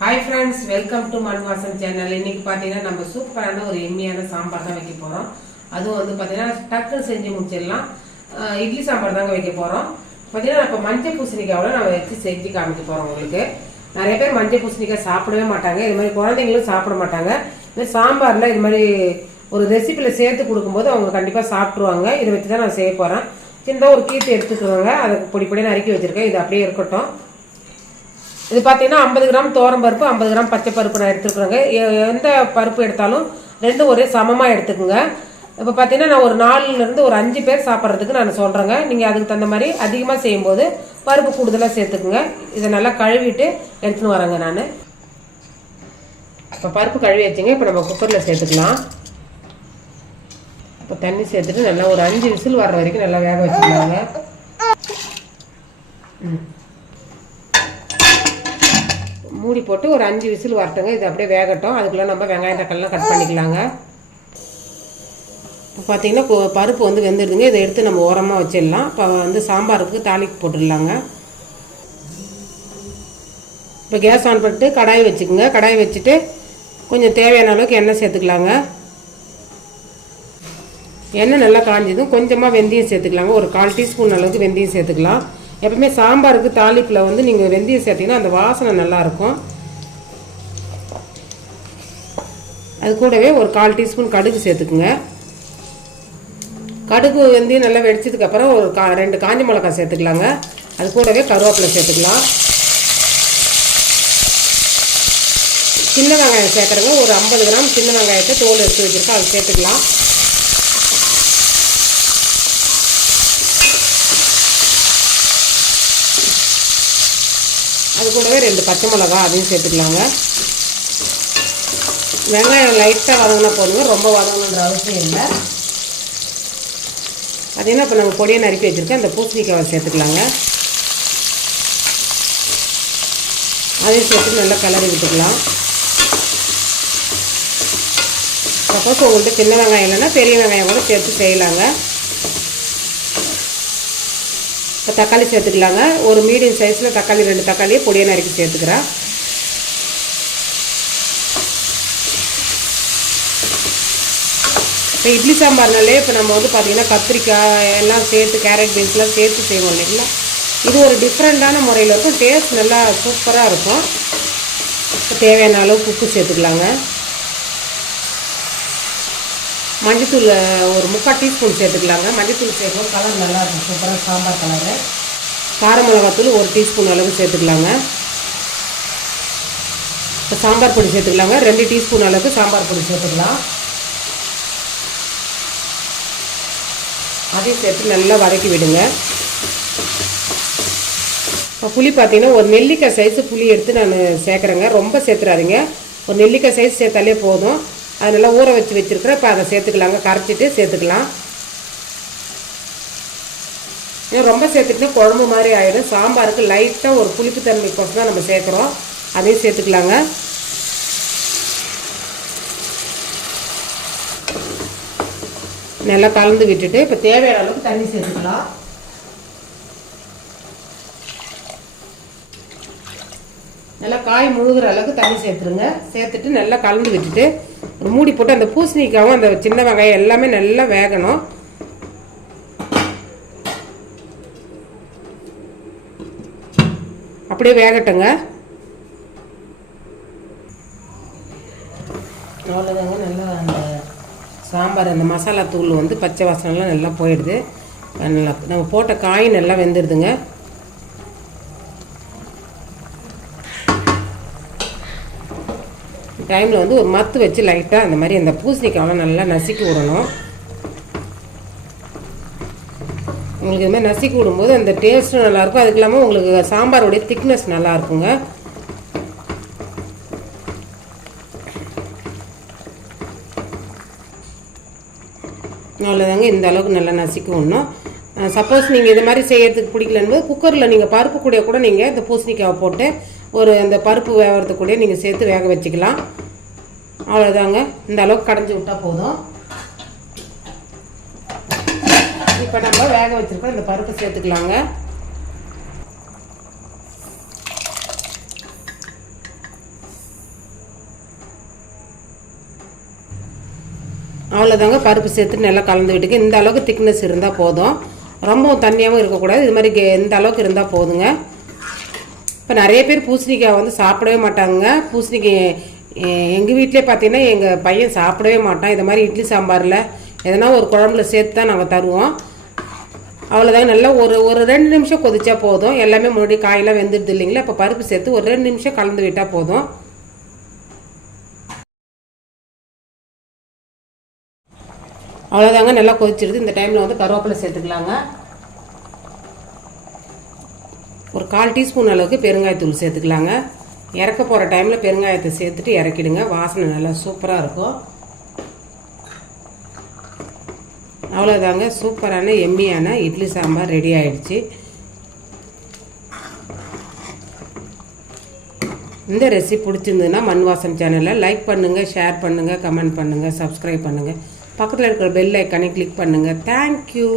Hi friends, welcome to Manvasan channel. இன்னைக்கு பார்த்தீங்கன்னா நம்ம சூப்பரான ஒரு எம்மியான சாம்பார் தான் வைக்க போகிறோம். அதுவும் வந்து பார்த்தீங்கன்னா டக்குன்னு செஞ்சு முடிச்சிடலாம். இட்லி சாம்பார் தாங்க வைக்க போகிறோம். பார்த்தீங்கன்னா இப்போ மஞ்சள் பூசணிக்காவில் நான் வச்சு செஞ்சு காமிக்க போகிறோம். உங்களுக்கு நிறைய பேர் மஞ்சள் பூசணிக்காய் சாப்பிடவே மாட்டாங்க. இது மாதிரி குழந்தைங்களும் சாப்பிட மாட்டாங்க. இது சாம்பாரில் இது மாதிரி ஒரு ரெசிபியில் சேர்த்து கொடுக்கும்போது அவங்க கண்டிப்பாக சாப்பிட்ருவாங்க. இதை வச்சு தான் நான் செய்ய போகிறேன். சின்னதாக ஒரு கீத்து எடுத்துக்குவாங்க, அதை பொடி பொடியாக நறுக்கி வச்சுருக்கேன். இது அப்படியே இருக்கட்டும். இது பார்த்தீங்கன்னா 50 கிராம் தோரம் பருப்பு, 50 கிராம் பச்சை பருப்பு நான் எடுத்துக்கிறேங்க. எந்த பருப்பு எடுத்தாலும் ரெண்டும் ஒரே சமமாக எடுத்துக்கோங்க. இப்போ பார்த்தீங்கன்னா நான் ஒரு 4லேருந்து ஒரு 5 பேர் சாப்பிட்றதுக்கு நான் சொல்கிறேங்க. நீங்கள் அதுக்கு தகுந்த மாதிரி அதிகமாக செய்யும்போது பருப்பு கூடுதலாக சேர்த்துக்குங்க. இதை நல்லா கழுவிட்டு எடுத்துன்னு வரேங்க நான். இப்போ பருப்பு கழுவி வச்சுங்க. இப்போ நம்ம குக்கரில் சேர்த்துக்கலாம். இப்போ தண்ணி சேர்த்துட்டு நல்லா ஒரு 5 விசில் வர்ற வரைக்கும் நல்லா வேக வச்சுக்கலாங்க. மூடி போட்டு ஒரு 5 விசில் வரட்டுங்க. இது அப்படியே வேகட்டும். அதுக்குள்ளே நம்ம வெங்காயம் தக்காளிலாம் கட் பண்ணிக்கலாங்க. இப்போ பார்த்தீங்கன்னா பருப்பு வந்து வெந்துடுதுங்க. இதை எடுத்து நம்ம ஓரமாக வச்சிடலாம். இப்போ வந்து சாம்பாருக்கு தாளிக்கு போட்டுடலாங்க. இப்போ கேஸ் ஆன் பண்ணிட்டு கடாய் வச்சுக்கோங்க. கடாய் வச்சுட்டு கொஞ்சம் தேவையான அளவுக்கு எண்ணெய் சேர்த்துக்கலாங்க. எண்ணெய் நல்லா காஞ்சதும் கொஞ்சமாக வெந்தயம் சேர்த்துக்கலாங்க. ஒரு 1/4 டீஸ்பூன் அளவுக்கு வெந்தயம் சேர்த்துக்கலாம். எப்பவுமே சாம்பாருக்கு தாளிப்பில் வந்து நீங்கள் வெந்தயம் சேர்த்திங்கன்னா அந்த வாசனை நல்லாயிருக்கும். அது கூடவே ஒரு 1/4 டீஸ்பூன் கடுகு சேர்த்துக்குங்க. கடுகு வெந்தயம் நல்லா வெடிச்சதுக்கப்புறம் ஒரு 2 காஞ்ச மிளகாய் சேர்த்துக்கலாங்க. அது கூடவே கருவேப்பிலை சேர்த்துக்கலாம். சின்ன வெங்காயம் சேர்க்குறங்க. ஒரு 50 கிராம் சின்ன வெங்காயத்தை தோல் எடுத்து வச்சுருக்கோம், அது சேர்த்துக்கலாம். அது கூடவே 2 பச்சை மிளகாய் அதையும் சேர்த்துக்கலாங்க. வெங்காயம் லைட்டாக வதங்கினா போதுங்க, ரொம்ப வதங்கணுன்ற அவசியம் இல்லை. பார்த்தீங்கன்னா இப்போ நம்ம பொடியை நறுக்கி வச்சுருக்கேன். அந்த பூசணிக்காவை சேர்த்துக்கலாங்க. அதையும் சேர்த்து நல்லா கிளறி விட்டுக்கலாம். சப்போஸ் உங்கள்கிட்ட சின்ன வெங்காயம் இல்லைன்னா பெரிய வெங்காயம் கூட சேர்த்து செய்யலாங்க. இப்போ தக்காளி சேர்த்துக்கலாங்க. ஒரு மீடியம் சைஸில் தக்காளி 2 தக்காளியை பொடியை நறுக்கி சேர்த்துக்கிறேன். இப்போ இட்லி சாம்பார்னாலே இப்போ நம்ம வந்து பார்த்திங்கன்னா கத்திரிக்காய் எல்லாம் சேர்த்து கேரட் பீன்ஸ்லாம் சேர்த்து செய்வோம் இல்லைங்களா. இது ஒரு டிஃப்ரெண்ட்டான முறையில் இருக்கும். டேஸ்ட் நல்லா சூப்பராக இருக்கும். இப்போ தேவையான அளவு உப்பு சேர்த்துக்கலாங்க. மஞ்சத்தூள் ஒரு 3/4 டீஸ்பூன் சேர்த்துக்கலாங்க. மஞ்சத்தூள் சேர்க்கணும், கலர் நல்லா இருக்கும், சூப்பராக சாம்பார் கலரு. கார மிளகாத்தூள் 1 டீஸ்பூன் அளவு சேர்த்துக்கலாங்க. இப்போ சாம்பார் பொடி சேர்த்துக்கலாங்க. 2 டீஸ்பூன் அளவுக்கு சாம்பார் பொடி சேர்த்துக்கலாம். அதையும் சேர்த்து நல்லா வதக்கி விடுங்க. இப்போ புளி பார்த்தீங்கன்னா ஒரு நெல்லிக்காய் சைஸு புளி எடுத்து நான் சேர்க்குறேங்க. ரொம்ப சேர்த்துறாதீங்க, ஒரு நெல்லிக்காய் சைஸ் சேர்த்தாலே போதும். அது நல்லா ஊற வச்சு வச்சுருக்கிறேன். இப்போ அதை சேர்த்துக்கலாங்க. கரைச்சிட்டு சேர்த்துக்கலாம். ஏன்னா ரொம்ப சேர்த்துட்டுனா குழம்பு மாதிரி ஆகிடும். சாம்பாருக்கு லைட்டாக ஒரு புளிப்பு தன்மைக்கோசம் தான் நம்ம சேர்க்குறோம். அதையும் சேர்த்துக்கலாங்க. நல்லா கலந்து விட்டுட்டு இப்போ தேவையான அளவுக்கு தண்ணி சேர்த்துக்கலாம். நல்லா காய் முழுகிற அளவுக்கு தண்ணி சேர்த்துருங்க. சேர்த்துட்டு நல்லா கலந்து விட்டுட்டு மூடி போட்டு அந்த பூசணிக்காவும் அந்த சின்ன வெங்காயம் எல்லாமே நல்லா வேகணும். அப்படியே வேகட்டுங்க. அவ்வளோதாங்க. நல்லா அந்த சாம்பார் அந்த மசாலா தூள் வந்து பச்சை வாசனைலாம் நல்லா போயிடுது. நல்லா நம்ம போட்ட காய் நல்லா வெந்துடுதுங்க. டைமில் வந்து ஒரு மத்து வச்சு லைட்டாக அந்த மாதிரி அந்த பூசணிக்காயெல்லாம் நல்லா நசுக்கி விடணும். உங்களுக்கு இது மாதிரி நசுக்கி விடும்போது அந்த டேஸ்ட்டும் நல்லாயிருக்கும். அதுக்கு இல்லாமல் உங்களுக்கு சாம்பாருடைய திக்னஸ் நல்லா இருக்குங்க. அவ்வளோதாங்க. இந்த அளவுக்கு நல்லா நசுக்கி விடணும். சப்போஸ் நீங்கள் இது மாதிரி செய்யறதுக்கு பிடிக்கலன்னு குக்கரில் நீங்கள் பருப்பு கூட நீங்கள் இந்த பூசணிக்காவை போட்டு ஒரு அந்த பருப்பு வேகிறதுக்கு கூட நீங்கள் சேர்த்து வேக வச்சுக்கலாம். அவ்வளோதாங்க. இந்த அளவுக்கு கடைஞ்சி விட்டால் போதும். இப்போ நம்ம வேக வச்சுருக்கோம் இந்த பருப்பு சேர்த்துக்கலாங்க. அவ்வளோதாங்க. பருப்பு சேர்த்து நல்லா கலந்து விட்டுக்கு. இந்த அளவுக்கு திக்னஸ் இருந்தால் போதும், ரொம்பவும் தண்ணியாகவும் இருக்கக்கூடாது. இது மாதிரி இந்த அளவுக்கு இருந்தால் போதுங்க. இப்போ நிறைய பேர் பூசணிக்காய் வந்து சாப்பிடவே மாட்டாங்க. பூசணிக்காய் எங்கள் வீட்டிலே பார்த்தீங்கன்னா எங்கள் பையன் சாப்பிடவே மாட்டான். இது மாதிரி இட்லி சாம்பாரில் எதனா ஒரு குழம்புல சேர்த்து தான் நாங்கள் தருவோம். அவ்வளோதாங்க. நல்லா ஒரு 2 நிமிஷம் கொதிச்சா போதும். எல்லாமே முன்னாடி காயெல்லாம் வெந்துடுது இல்லைங்களா. இப்போ பருப்பு சேர்த்து ஒரு 2 நிமிஷம் கலந்து விட்டால் போதும். அவ்வளோதாங்க. நல்லா கொதிச்சிடுது. இந்த டைமில் வந்து கருவேப்பிலை சேர்த்துக்கலாங்க. ஒரு 1/4 டீஸ்பூன் அளவுக்கு பெருங்காயத்தூள் சேர்த்துக்கலாங்க. இறக்க போகிற டைமில் பெருங்காயத்தை சேர்த்துட்டு இறக்கிடுங்க. வாசனை நல்லா சூப்பராக இருக்கும். அவ்வளோதாங்க. சூப்பரான எம்மியான இட்லி சாம்பார் ரெடி ஆகிடுச்சு. இந்த ரெசிபி பிடிச்சிருந்ததுன்னா மண் வாசம் சேனலை லைக் பண்ணுங்கள், ஷேர் பண்ணுங்கள், கமெண்ட் பண்ணுங்கள், சப்ஸ்கிரைப் பண்ணுங்கள். பக்கத்தில் இருக்கிற பெல் ஐக்கானை கிளிக் பண்ணுங்கள். தேங்க்யூ.